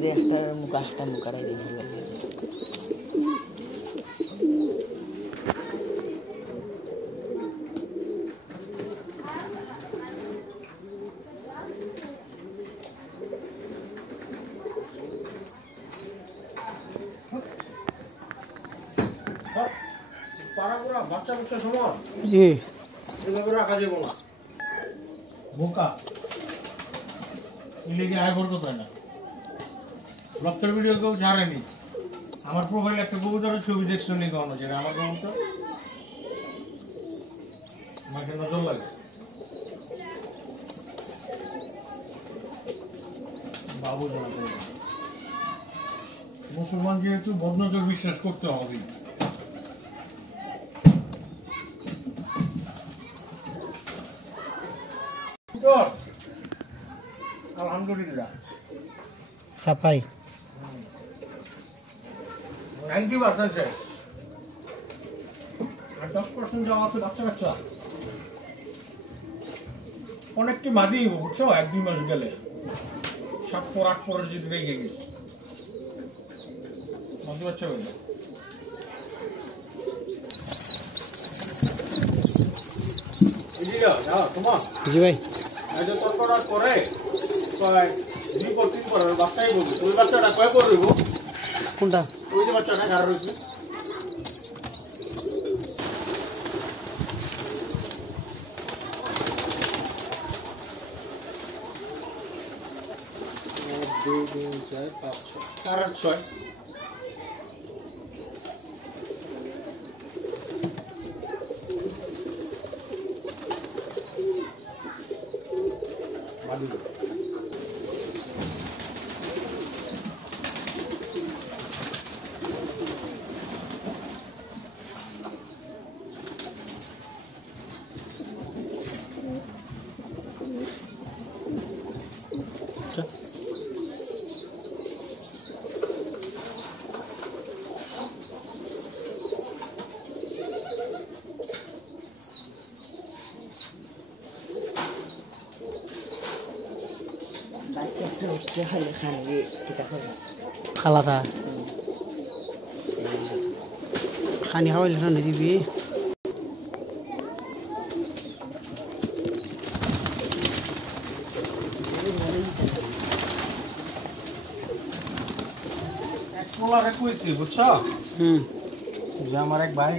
যে একটা মুখাটাই দেখি বাচ্চা বাচ্চা সময় জি এভাবে রাখা যাবে না বোকা এলিগে আয় বলতে পারে না ব্লগের ভিডিও কেউ ছাড়েনি আমার প্রোফাইলে একটা কবুতরের ছবি দেখছো নি কোন যেটা আমার কবুতর আমাকে নজর লাগে বাবু জানা মুসলমান যেহেতু বদনজর বিশ্বাস করতে হবে আলহামদুলিল্লাহ সাফাই 90% শেষ আর 10% জমা আছে বাচ্চা কাচ্চা অনেকটি মাদি বুঝছো 1-2 মাস গেলে 7 পর 8 পরে যদি রেগে গেছে মাদি বাচ্চা হয়ে যায় তোমার জি ভাই তৎপরা করে 2-3 পর বাচ্চাই বলবো ওই বাচ্চাটা কয় পর রইব কোনটা ওই যে বাচ্চাটা গাড়া রয়েছে দুই তিন চার পাঁচ ছয় 4-8-6 খালাতা খানি খাওয়াইলে খানি দিবি এক পোলা রেখেছি বুঝছো যে আমার এক ভাই